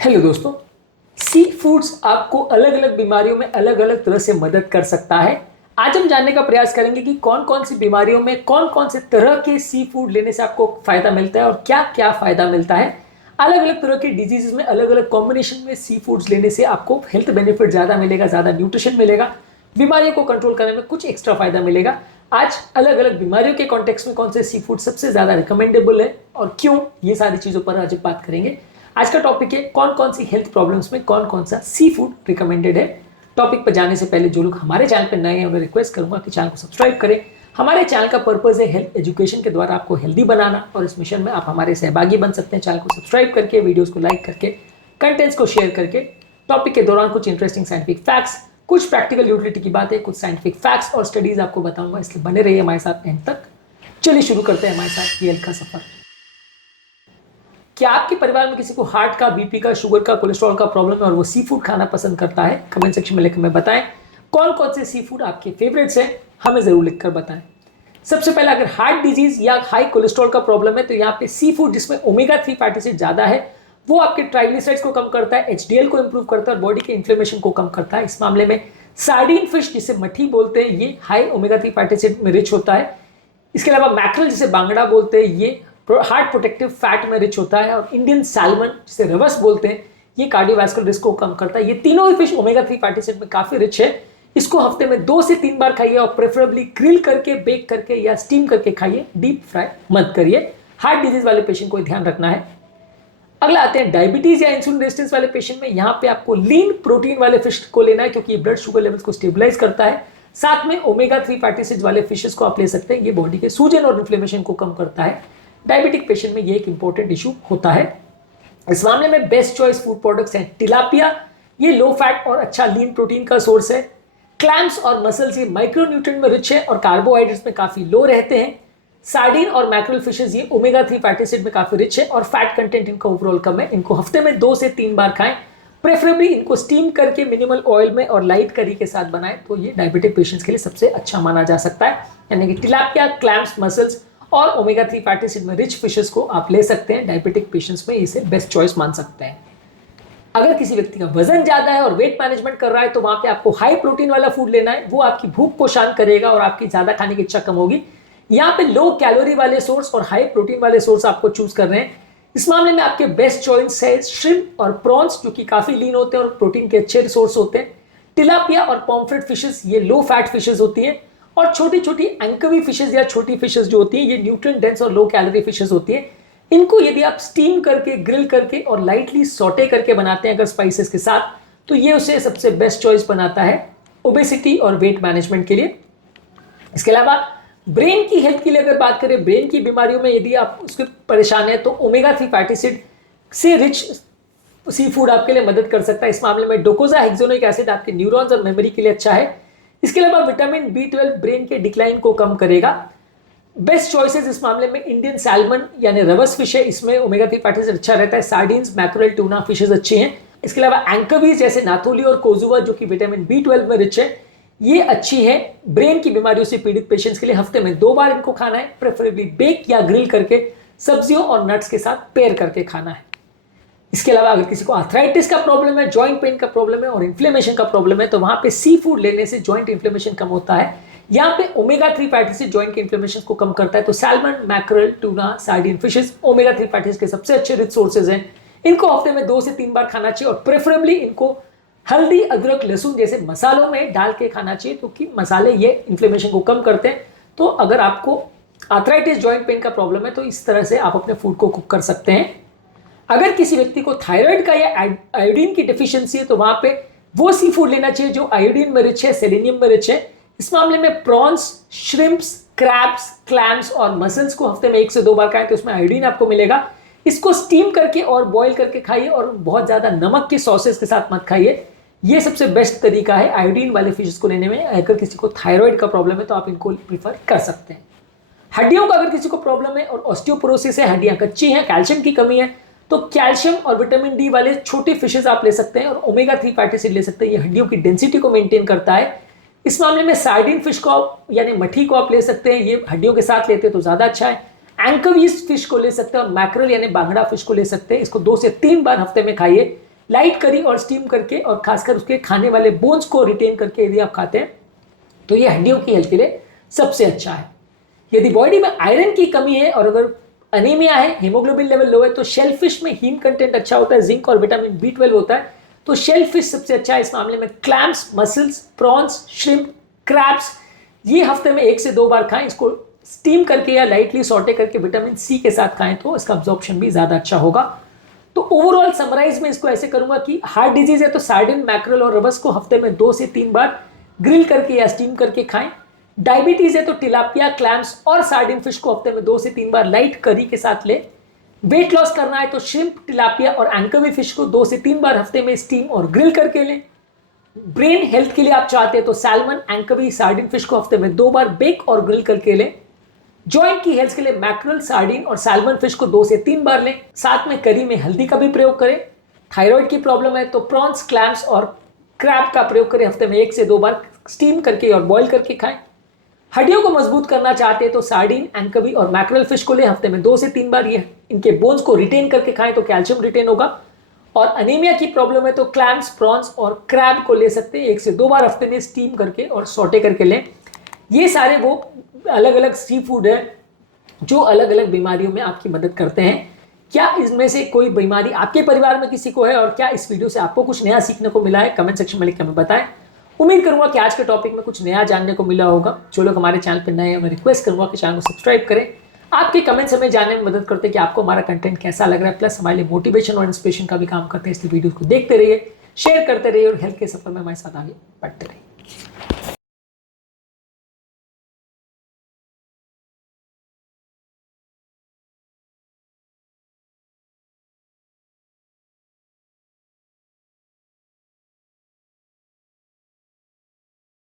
Hello दोस्तों, sea foods आपको अलग अलग बीमारियों में अलग अलग तरह से मदद कर सकता है। आज हम जानने का प्रयास करेंगे कि कौन कौन सी बीमारियों में कौन कौन से तरह के सी फूड लेने से आपको फायदा मिलता है और क्या क्या फायदा मिलता है। अलग अलग तरह के डिजीजेस में अलग अलग कॉम्बिनेशन में सी फूड्स लेने से आपको हेल्थ बेनिफिट ज़्यादा मिलेगा, ज़्यादा न्यूट्रिशन मिलेगा, बीमारियों को कंट्रोल करने में कुछ एक्स्ट्रा फायदा मिलेगा। आज अलग अलग बीमारियों के कॉन्टेक्स्ट में कौन से सी फूड सबसे ज़्यादा रिकमेंडेबल है और क्यों, ये सारी चीज़ों पर आज बात करेंगे। आज का टॉपिक है कौन कौन सी हेल्थ प्रॉब्लम्स में कौन कौन सा सी फूड रिकमेंडेड है। टॉपिक पर जाने से पहले जो लोग हमारे चैनल पर नए हैं उन्हें रिक्वेस्ट करूंगा कि चैनल को सब्सक्राइब करें। हमारे चैनल का पर्पस है हेल्थ एजुकेशन के द्वारा आपको हेल्दी बनाना और इस मिशन में आप हमारे सहभागी बन सकते हैं। चैनल को सब्सक्राइब करके, वीडियोस को लाइक करके, कंटेंट्स को शेयर करके। टॉपिक के दौरान कुछ इंटरेस्टिंग साइंटिफिक फैक्ट्स, कुछ प्रैक्टिकल यूटिलिटी की बातें, कुछ साइंटिफिक फैक्ट्स और स्टडीज आपको बताऊंगा, इसलिए बने रहिए हमारे साथ एंड तक। चलिए शुरू करते हैं हमारे साथ ये हेल्थ का सफर। क्या आपके परिवार में किसी को हार्ट का, बीपी का, शुगर का, कोलेस्ट्रॉल का प्रॉब्लम है और वो सी फूड खाना पसंद करता है? कमेंट सेक्शन में लिखकर हमें बताएं कौन कौन से सी फूड आपके फेवरेट्स हैं, हमें जरूर लिखकर बताएं। सबसे पहले अगर हार्ट डिजीज या हाई कोलेस्ट्रॉल का प्रॉब्लम है तो यहाँ पे सी फूड जिसमें ओमेगा 3 फैटी एसिड ज्यादा है वो आपके ट्राइग्लिसराइड्स को कम करता है, एचडीएल को इंप्रूव करता है और बॉडी के इन्फ्लेमेशन को कम करता है। इस मामले में सार्डिन फिश जिसे मठी बोलते हैं ये हाई ओमेगा 3 फैटी एसिड में रिच होता है। इसके अलावा मैक्रल जिसे बांगड़ा बोलते हैं ये हार्ट प्रोटेक्टिव फैट में रिच होता है और इंडियन सैल्मन जिसे रवस बोलते हैं ये कार्डियोवैस्कुलर रिस्क को कम करता है। ये तीनों ही फिश ओमेगा 3 फैटी एसिड में काफी रिच है। इसको हफ्ते में 2 से 3 बार खाइए और प्रेफरेबली ग्रिल करके, बेक करके या स्टीम करके खाइए, डीप फ्राई मत करिए। हार्ट डिजीज वाले पेशेंट को ध्यान रखना है। अगला आते हैं डायबिटीज या इंसुलिन रेजिस्टेंस वाले पेशेंट में। यहाँ पे आपको लीन प्रोटीन वाले फिश को लेना है क्योंकि ये ब्लड शुगर लेवल्स को स्टेबलाइज करता है। साथ में ओमेगा 3 फैटी एसिड वाले फिशेस को आप ले सकते हैं, ये बॉडी के सूजन और इन्फ्लेमेशन को कम करता है। डायबिटिक पेशेंट में ये एक इंपॉर्टेंट इशू होता है। इस मामले में बेस्ट चॉइस फूड प्रोडक्ट्स हैं टिलापिया, ये लो फैट और अच्छा लीन प्रोटीन का सोर्स है। क्लैम्स और मसल्स ये माइक्रोन्यूट्रिएंट में रिच है और कार्बोहाइड्रेट्स में काफी लो रहते हैं। सार्डिन और मैक्रल फिशेस ये ओमेगा 3 फैटी एसिड में काफी रिच है और फैट कंटेंट इनका ओवरऑल कम है। इनको हफ्ते में 2 से 3 बार खाएं, प्रेफरेबली इनको स्टीम करके मिनिमल ऑयल में और लाइट करी के साथ बनाएं तो ये डायबिटिक पेशेंट्स के लिए सबसे अच्छा माना जा सकता है। यानी कि टिलापिया, क्लैम्स, मसल्स और ओमेगा 3 फैटी एसिड में रिच फिशेस को आप ले सकते हैं। डायबिटिक पेशेंट्स में इसे बेस्ट चॉइस मान सकते हैं। अगर किसी व्यक्ति का वजन ज्यादा है और वेट मैनेजमेंट कर रहा है तो वहां पे आपको हाई प्रोटीन वाला फूड लेना है, वो आपकी भूख को शांत करेगा और आपकी ज्यादा खाने की इच्छा कम होगी। यहाँ पे लो कैलोरी वाले सोर्स और हाई प्रोटीन वाले सोर्स आपको चूज कर रहे हैं। इस मामले में आपके बेस्ट चॉइस है श्रिम्प और प्रॉन्स जो कि काफी लीन होते हैं और प्रोटीन के अच्छे रिसोर्स होते हैं। टिलापिया और पॉम्फ्रेट फिशेस ये लो फैट फिशेस होती है और छोटी छोटी एंकवी फिशेस या छोटी फिशेस जो होती है ये न्यूट्रिएंट डेंस और लो कैलोरी फिशेस होती है। इनको यदि आप स्टीम करके, ग्रिल करके और लाइटली सॉटे करके बनाते हैं अगर स्पाइसेस के साथ तो ये उसे सबसे बेस्ट चॉइस बनाता है ओबेसिटी और वेट मैनेजमेंट के लिए। इसके अलावा ब्रेन की हेल्थ के लिए अगर बात करें, ब्रेन की बीमारियों में यदि आप उसके परेशान है तो ओमेगा 3 फैटी एसिड से रिच सी फूड आपके लिए मदद कर सकता है। इस मामले में डोकोजाहेक्सोनिक एसिड आपके न्यूरॉन्स और मेमोरी के लिए अच्छा है। इसके अलावा विटामिन B12 ब्रेन के डिक्लाइन को कम करेगा। बेस्ट चॉइसेस इस मामले में इंडियन सैल्मन यानी रवस फिश है, इसमें ओमेगा 3 फैटी एसिड अच्छा रहता है। सार्डिन्स, मैक्रेल, टूना फिशेस अच्छी हैं। इसके अलावा एंकोवीज जैसे नाथोली और कोजुआ जो कि विटामिन B12 में रिच है, ये अच्छी है। ब्रेन की बीमारियों से पीड़ित पेशेंट्स के लिए हफ्ते में 2 बार इनको खाना है, प्रेफरेबली बेक या ग्रिल करके सब्जियों और नट्स के साथ पेयर करके खाना है। इसके अलावा अगर किसी को आर्थराइटिस का प्रॉब्लम है, जॉइंट पेन का प्रॉब्लम है और इन्फ्लेमेशन का प्रॉब्लम है तो वहां पे सी फूड लेने से जॉइंट इन्फ्लेमेशन कम होता है। यहाँ पे ओमेगा 3 फैटी एसिड जॉइंट के इन्फ्लेमेशन को कम करता है। तो salmon, mackerel, tuna, sardine fishes omega 3 fatty acid के सबसे अच्छे रिच सोर्सेज हैं। इनको हफ्ते में 2 से 3 बार खाना चाहिए और प्रेफरेबली इनको हल्दी, अदरक, लहसुन जैसे मसालों में डाल के खाना चाहिए क्योंकि मसाले ये इन्फ्लेमेशन को कम करते हैं। तो अगर आपको आर्थराइटिस, जॉइंट पेन का प्रॉब्लम है तो इस तरह से आप अपने फूड को कुक कर सकते हैं। अगर किसी व्यक्ति को थायराइड का या आयोडीन की डिफिशियंसी है तो वहां पे वो सी फूड लेना चाहिए जो आयोडीन में रिच है, सेलेनियम में रिच है। इस मामले में प्रॉन्स, श्रिम्प्स, क्रैब्स, क्लैम्स और मसल्स को हफ्ते में 1 से 2 बार खाएं तो उसमें आयोडीन आपको मिलेगा। इसको स्टीम करके और बॉईल करके खाइए और बहुत ज्यादा नमक के सॉसेस के साथ मत खाइए। ये सबसे बेस्ट तरीका है आयोडीन वाले फिशेस को लेने में। अगर किसी को थायराइड का प्रॉब्लम है तो आप इनको प्रीफर कर सकते हैं। हड्डियों का अगर किसी को प्रॉब्लम है और ऑस्टियोपोरोसिस है, हड्डियां कच्ची हैं, कैल्शियम की कमी है तो कैल्शियम और विटामिन डी वाले छोटे फिशेस आप ले सकते हैं और ओमेगा 3 फैटी एसिड ले सकते हैं। ये हड्डियों की डेंसिटी को मेंटेन करता है। इस मामले में सार्डिन फिश को यानी मठी को आप ले सकते हैं, ये हड्डियों के साथ लेते हैं तो ज्यादा अच्छा है। एंकोवीज फिश को ले सकते हैं और मैक्रेल यानी बांगड़ा फिश को ले सकते हैं। इसको 2 से 3 बार हफ्ते में खाइए, लाइट करी और स्टीम करके, और खासकर उसके खाने वाले बोन्स को रिटेन करके यदि आप खाते हैं तो ये हड्डियों की हेल्थ के लिए सबसे अच्छा है। यदि बॉडी में आयरन की कमी है और अगर अनीमिया है, हीमोग्लोबिन लेवल लो है, तो शेलफिश में हीम कंटेंट अच्छा होता है, जिंक और विटामिन B12 होता है, तो शेलफिश सबसे अच्छा है इस मामले में। Clams, muscles, prawns, shrimp, crabs, ये हफ्ते में 1 से 2 बार खाएं। इसको स्टीम करके या लाइटली सॉटे करके विटामिन C के साथ खाएं तो इसका अब्जॉर्प्शन भी ज्यादा अच्छा होगा। तो ओवरऑल समराइज में इसको ऐसे करूंगा कि हार्ट डिजीज है तो सार्डिन, मैक्रेल और रबस को हफ्ते में 2 से 3 बार ग्रिल करके या स्टीम करके खाएं। डायबिटीज है तो टिलापिया, क्लैम्स और सार्डिन फिश को हफ्ते में 2 से 3 बार लाइट करी के साथ ले। वेट लॉस करना है तो श्रिम्प, टिलापिया और एंकोवी फिश को 2 से 3 बार हफ्ते में स्टीम और ग्रिल करके लें। ब्रेन हेल्थ के लिए आप चाहते हैं तो सैल्मन, एंकोवी, सार्डिन फिश को हफ्ते में 2 बार बेक और ग्रिल करके लें। जॉइंट की हेल्थ के लिए मैक्रेल, सार्डिन और सैल्मन फिश को 2 से 3 बार लें। साथ में करी में हल्दी का भी प्रयोग करें। थायराइड की प्रॉब्लम है तो प्रॉन्स, क्लैम्स और क्रैब का प्रयोग करें, हफ्ते में 1 से 2 बार स्टीम करके और बॉईल करके खाएं। हड्डियों को मजबूत करना चाहते हैं तो सार्डिन, एंकोवी और मैक्रेल फिश को ले, हफ्ते में 2 से 3 बार ये इनके बोन्स को रिटेन करके खाएं तो कैल्शियम रिटेन होगा। और अनीमिया की प्रॉब्लम है तो क्लैम्स, प्रॉन्स और क्रैब को ले सकते हैं, 1 से 2 बार हफ्ते में स्टीम करके और सॉटे करके लें। ये सारे वो अलग अलग सी फूड है जो अलग अलग बीमारियों में आपकी मदद करते हैं। क्या इसमें से कोई बीमारी आपके परिवार में किसी को है और क्या इस वीडियो से आपको कुछ नया सीखने को मिला है? कमेंट सेक्शन में लिख के हमें बताएं। उम्मीद करूंगा कि आज के टॉपिक में कुछ नया जानने को मिला होगा। जो लोग हमारे चैनल पर नए हैं मैं रिक्वेस्ट करूंगा कि चैनल को सब्सक्राइब करें। आपके कमेंट्स हमें जानने में मदद करते हैं कि आपको हमारा कंटेंट कैसा लग रहा है, प्लस हमारे लिए मोटिवेशन और इंस्पिरेशन का भी काम करते हैं। इसलिए वीडियो को देखते रहिए, शेयर करते रहिए और हेल्थ के सफर में हमारे साथ आगे बढ़ते रहिए।